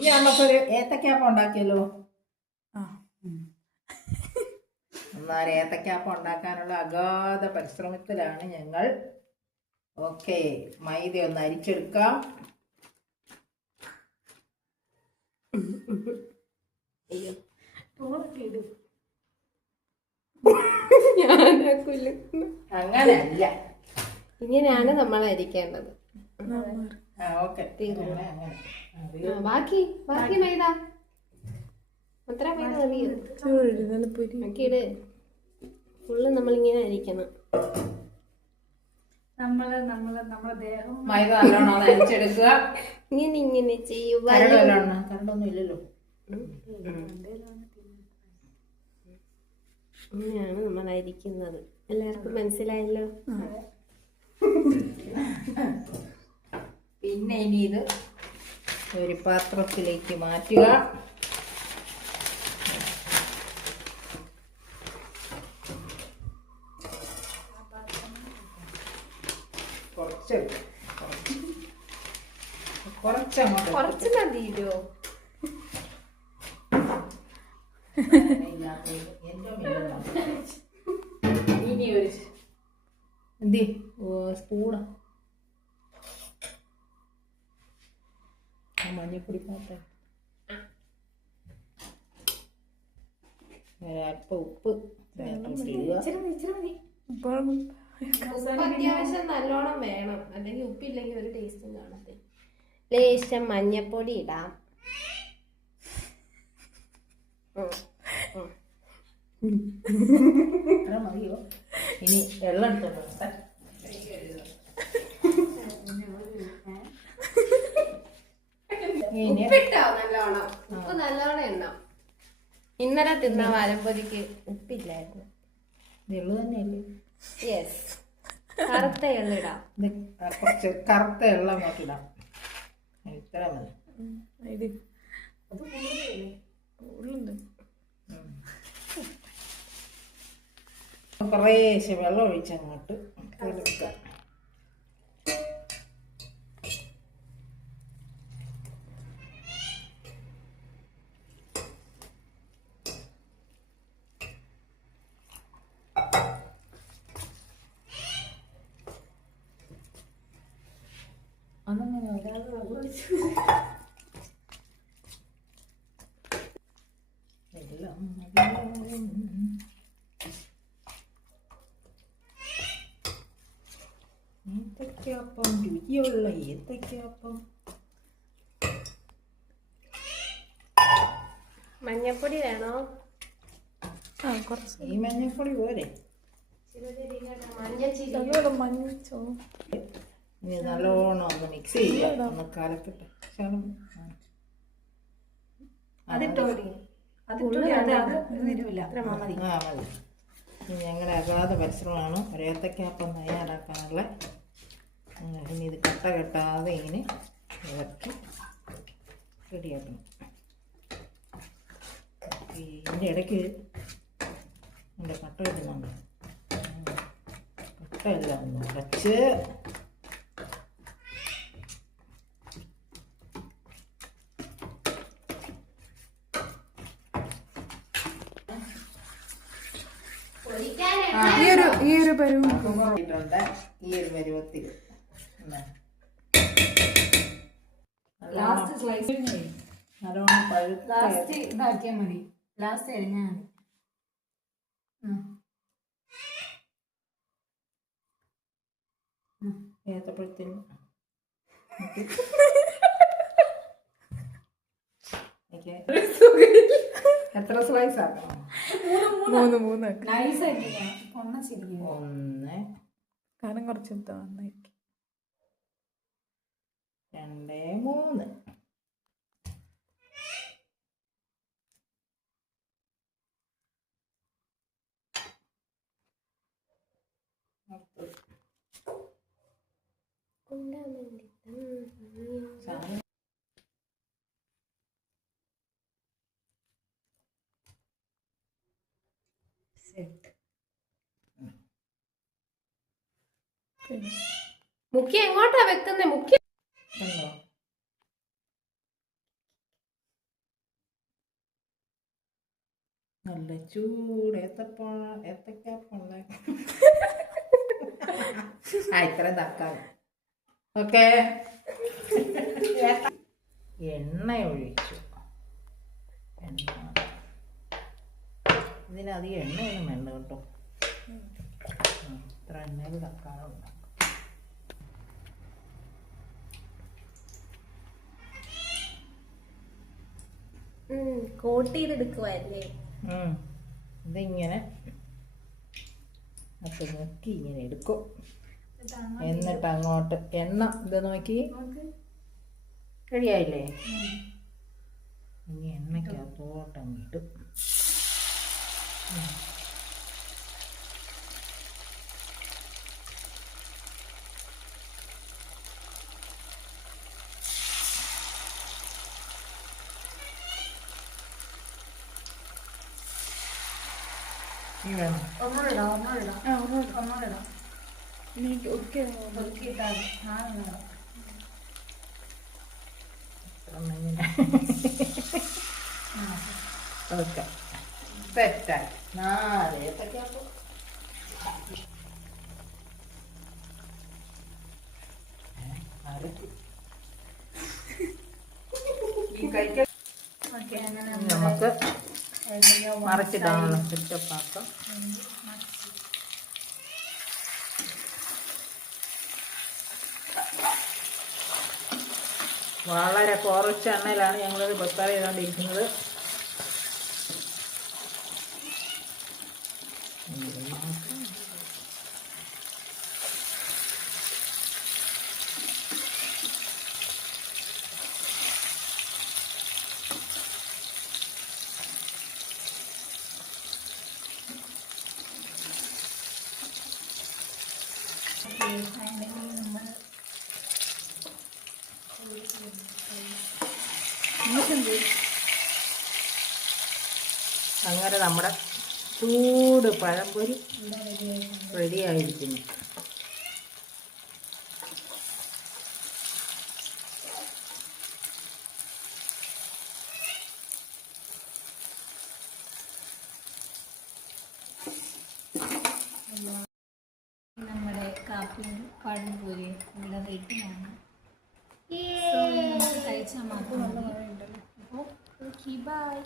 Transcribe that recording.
ഈ നമുക്കൊരു ഏത്തക്കാപ്പം ഉണ്ടാക്കിയല്ലോ. എന്നാൽ ഏത്തക്കാപ്പം ഉണ്ടാക്കാനുള്ള അഗാധ പരിശ്രമത്തിലാണ് ഞങ്ങൾ. ഓക്കെ, മൈദ ഒന്ന് അരിച്ചെടുക്കാം. അങ്ങനല്ല, ഇങ്ങനെയാണ് നമ്മൾ അരിക്കേണ്ടത്. ബാക്കി മൈദ അത്ര മൈദ മതിയോ? ഫുള്ള് നമ്മളിങ്ങനെ അരിക്കണം. നമ്മളെ ദേഹം മൈദ നല്ലോണം അരിച്ചെടുക്കുക. ഇങ്ങനെ ചെയ്യുക. കരണ്ടൊന്നും ഇല്ലല്ലോ. ഇങ്ങനെയാണ് നമ്മൾ അരിക്കുന്നത്. എല്ലാവർക്കും മനസ്സിലായല്ലോ. പിന്നെ ഇനി ഇത് ഒരു പാത്രത്തിലേക്ക് മാറ്റുക. കുറച്ച് മതിയോ? ഇനി ഒരു എന്തി സ്പൂണാ മഞ്ഞപ്പൊടി പാത്രം, അല്പം ഉപ്പ് അത്യാവശ്യം നല്ലോണം വേണം, അല്ലെങ്കിൽ ഉപ്പില്ലെങ്കിൽ ഒരു ടേസ്റ്റും കാണത്തില്ല. ലേശം മഞ്ഞപ്പൊടി ഇടാം. മതിയോ? ഇനി വെള്ളം എടുത്തോട്ടെ. ഉപ്പിട്ടോ നല്ലോണം? ഉപ്പ് നല്ലോണം ഇടണം. ഇന്നലെ തിന്ന വാരംപൊരിക്ക് ഉപ്പില്ലായിരുന്നു. എള്ളു തന്നെയല്ലേ? യെസ്, കറുത്ത എള്ളിടാം. കുറച്ച് കറുത്ത എള്ളം നോക്കിടാം. ഇത്ര മതി. കുറേശ്ശെ വെള്ളം ഒഴിച്ചങ്ങോട്ട് എടുക്കുക. അതങ്ങനെ ഒരാൾ വെള്ളം ഒഴിച്ചു ഏത്തക്കാപ്പം, രുചിയുള്ള ഏത്തക്കാപ്പം. മഞ്ഞപ്പൊടി വേണോ? കുറച്ച് ഈ മഞ്ഞപ്പൊടി പോരെ. ഇനി നല്ലോണം ഒന്ന് മിക്സ് ചെയ്യുക. ഒന്ന് കലക്കട്ടെ. മതി. ഞങ്ങളുടെ അഗാധ പരിശ്രമമാണ് ഒരു ഏത്തക്കാപ്പം തയ്യാറാക്കാനുള്ള. ഇനി ഇത് കട്ട കെട്ടാതെ ഇങ്ങനെ ഇറക്കി റെഡിയാക്കണം. ഇതിൻ്റെ ഇടയ്ക്ക് എൻ്റെ കട്ട കിട്ടുന്നുണ്ട്. കട്ടയെല്ലാം ഒന്ന് ഉടച്ച് ഈ ഒരു പരുവത്തിൽ നല്ലോണം പഴുത്ത ഇതാക്കിയാൽ മതി. ലാസ്റ്റ് അരിഞ്ഞാൽ ഏത്തപ്പഴത്തിന് എത്ര സ്ലൈസ് ആക്കണം? മൂന്ന് നൈസായിട്ട് ഒന്ന് കാരണം കുറച്ച് നന്നായിരിക്കും. 2 3 മുക്കി എങ്ങോട്ടാ വെക്കുന്നേ? മുക്കി നല്ല ചൂട് ഏത്തക്കാപ്പുള്ള ഇത്ര തക്കാളി. ഓക്കെ, എണ്ണ ഒഴിച്ചു. ഇതിനധികം എണ്ണയൊന്നും വേണ്ട കേട്ടോ. ഇത്ര എണ്ണയിൽ തക്കാളി ഉണ്ടാക്കും. കോട്ട് ചെയ്തെടുക്കുവല്ലേ. ഇതിങ്ങനെ അപ്പം നോക്കി ഇങ്ങനെ എടുക്കും. എന്നിട്ട് അങ്ങോട്ട് എണ്ണ ഇത് നോക്കി കഴിയായില്ലേ? ഇനി എണ്ണയ്ക്കകത്തോട്ടങ്ങ് ഇടും. ഈ വേണം ഓക്കെ, സെറ്റായി. ഏത്തക്കാപ്പം നമുക്ക് മറച്ചിടാനുള്ള സെറ്റപ്പാക്കാം. വളരെ കുറച്ച് എണ്ണയിലാണ് ഞങ്ങളിത് പ്രിപ്പയർ ചെയ്തുകൊണ്ടിരിക്കുന്നത്. അങ്ങനെ നമ്മുടെ ചൂട് പഴംപൊരി റെഡിയായിരിക്കുന്നു. നമ്മുടെ കാപ്പിയും പഴംപൊരിയും ഇവിടെ റെഡിയാണ്. കഴിച്ചാൽ മാത്രം. അപ്പോൾ ബൈ.